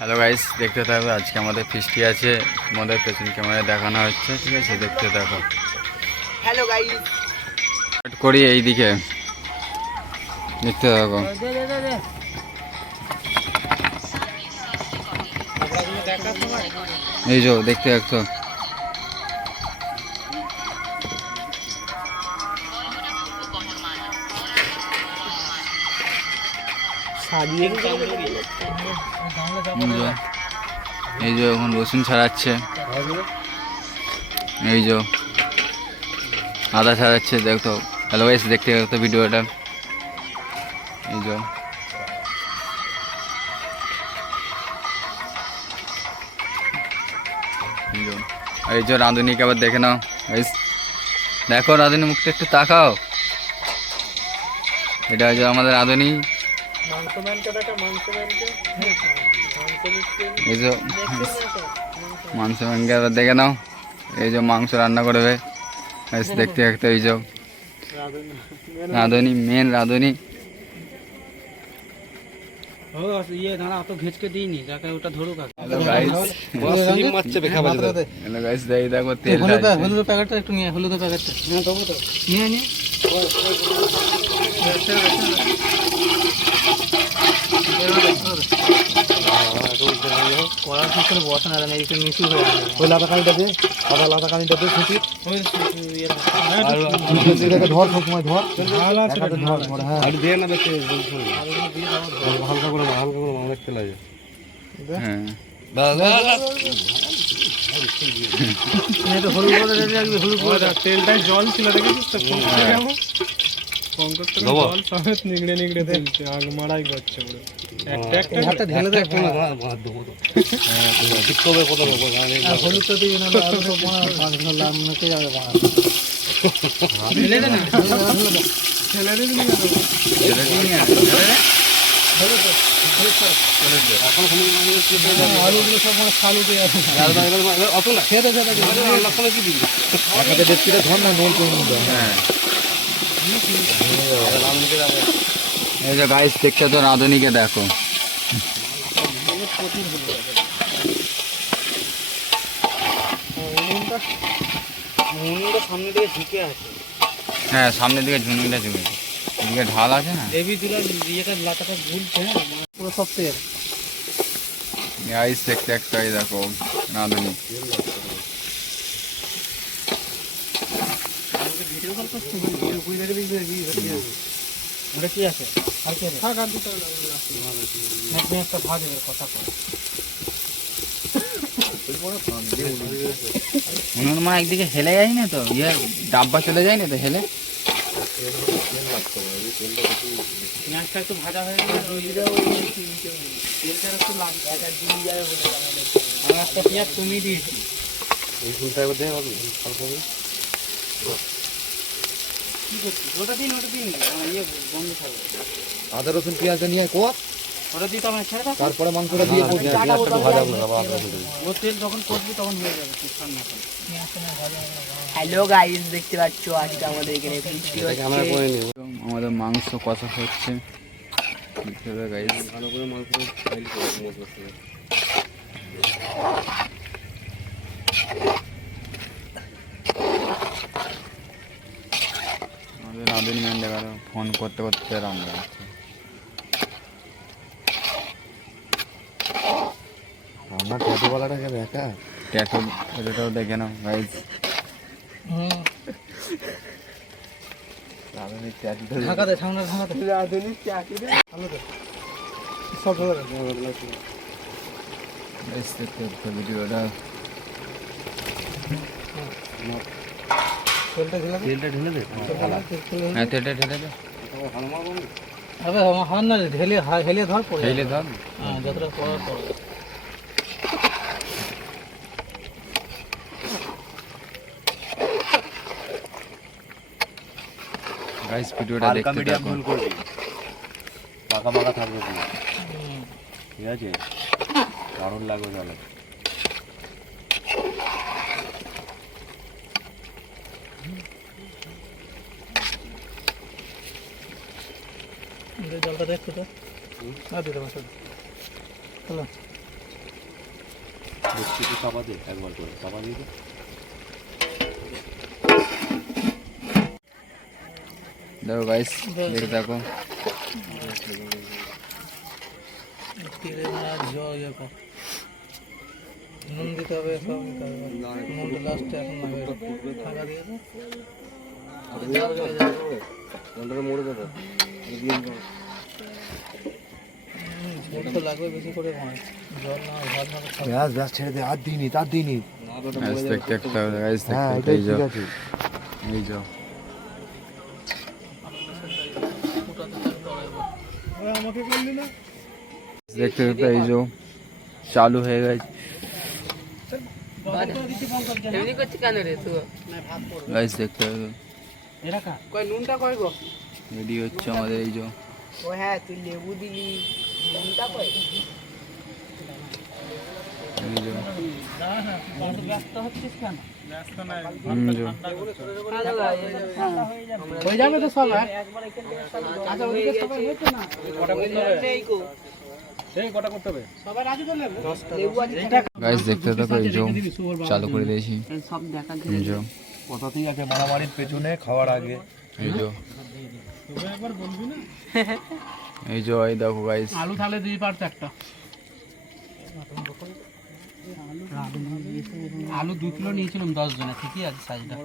Hello guys, দেখতে থাকো। আজকে আমাদের ফিস্টি আছে, আমাদের পেছন ক্যামেরায় দেখানো হচ্ছে, ঠিক আছে? দেখতে থাকো। হ্যালো গাইস, করি এইদিকে, দেখতে থাকো। এই যে দেখতে থাকছো। এই যে এখন রসুন ছাড়াচ্ছে, এই যে আদা ছাড়াচ্ছে, দেখো। হ্যালো গাইস, দেখতে থাকো ভিডিওটা। এই যে এই যে রাঁধুনিকে আবার দেখে নাও গাইস, দেখো রাঁধুনি মুখটা একটু তাকাও। এটা হচ্ছে আমাদের রাঁধুনি। এই যে মাংস ম্যানকে আবার দেখে নাও, এই যে মাংস রান্না করবে দেখতে দেখতে। এই যে রাঁধুনি, মেন রাঁধুনি। হ্যালো গাইস, দেখো তেল হলুদের প্যাকেটটা একটু নিয়ে, হলুদের প্যাকেটটা নিয়ে নিয়ে কড়ার ভিতরে বসে না, একটু নিচু হয়ে যাবে। ওই লাদা কানিটা দিয়ে, সাদা লাদা কানিটা দিয়ে খুঁটি ধর, সবসময় ধর, দিয়ে না দেখতে হালকা করে অনেক তেল আছে। হ্যাঁ, তেলটাই জল ছিল, দেখেছিস তো? জল সমেত নিগড়ে নিগড়ে দিচ্ছে, আগ মারাই করছে পুরো। একটা হাতে ঢেলে দেয়, হলুদটা দিয়ে না আরো সব লাল মনে যাবে। ঢেলে দে না, ঢেলে দে না, আলুগুলো সব মানে খালু দিয়ে আছে। অত না খেতে খেতে কি দিবি? আপনাকে দেখতে ধর না, নোল করে নিতে। হ্যাঁ, এই যে গাইস দেখতে তো রাঁধুনিকে দেখো। সামনে দিকে ঝুঁকে আছে। হ্যাঁ, সামনের দিকে ঝুনুটা ঝুঁকে, এদিকে ঢাল আছে না। দেবী দুলার ইয়েটা লাটাটা ঝুলছে, পুরো সব তেল। গাইস দেখতে একটাই দেখো রাঁধুনি। ভিডিও কল করতে ওটা কি আছে? একটা ভাগ কথা কর। মনে হয় একদিকে হেলে যায় না তো, ডাব্বা চলে যায় না তো হেলে। পেঁয়াজটা একটু ভাজা হয়ে গেলে তেলটা একটু লাগবে, একটা পেঁয়াজ কমিয়ে দিয়েছি। এই ফুলটা এবার দেওয়া হবে কি করছি? ওটা দিন ইয়ে বন্ধ থাকবে। আদা রসুন পেঁয়াজটা নিয়ে কোয়া, ওটা দিতে আমার ছেড়ে দাও, তারপরে মাংসটা দিয়ে ও তেল যখন করবি তখন হয়ে যাবে। হ্যালো গাইস, দেখতে পাচ্ছ আজকে আমাদের এখানে ফিস্টি হচ্ছে। আমাদের মাংস কষা হচ্ছে, গাইস। ভালো করে মাংস আমাদের রাঁধুনি ম্যান দেখা ফোন করতে করতে রান্না করছে। আমার ট্যাটুওয়ালাটাকে দেখা, ট্যাটুটাও দেখে নাও গাইস। ঢাকা দে, ঠান্ডা ঢাকা দে, সব ভিডিওটা তেলটা ঢেলে দে। হ্যাঁ, তেলটা ঢেলে দে। হার না ঢেলে, হেলে ধর পড়ে ঢেলে ধর। হ্যাঁ, যতটা পড়ার পড়ে। গাইস ভিডিওটা দেখতে থাকুন। পাকা পাকা থাকবে পুরো, ঠিক আছে? দারুণ লাগবে তাহলে। জলটা দেখতে তো দিতে পারছো। দেখছি একটু চাপা দে একবার করে চাপা দিয়ে দে। দেখো গাইস, দেখে থাকো। নুন দিতে হবে, সব দিতে হবে। নুনটা লাস্টে এখন লাগবে। ঢাকা দিয়ে দাও। জলটাকে মোড়ে দেবো ঝোল তো লাগবে বেশি করে ভাত। জল না হয় ভাত ভাত খাবে। ব্যাস ব্যাস ছেড়ে দে, আর দিইনি তার দিইনি। গাইস দেখতে একটা গাইস হ্যাঁ দেখতে এটাই এই যে ঠিক আছে। এই যে আমাকে করলি না? দেখতে দেখতে এই যে চালু হয়ে গেছে এমনি করছি কেন রে তুই? গাইস। দেখতে কই নুনটা কই গো? রেডি হচ্ছে আমাদের এই যে। ও হ্যাঁ তুই লেবু দিলি, নুনটা কই? এই যে ব্যস্ত হচ্ছিস কেন? এই যে হয়ে যাবে তো সব। আচ্ছা ওদিকে সবাই হচ্ছে না। নেই কো। কটা করতে হবে? সবাই রাজি করলে লেবু আছে। গাইস দেখতে থাকো এই যে চালু করে দিয়েছি সব দেখা এই যে কথাতেই আছে মারামারির পেছনে খাওয়ার আগে। এই যে এই যে এই দেখো গাইস। আলু তাহলে 2 পার্ট একটা। আলু 2 কিলো নিয়েছিলাম 10 জনের, ঠিকই আছে সাইজটা।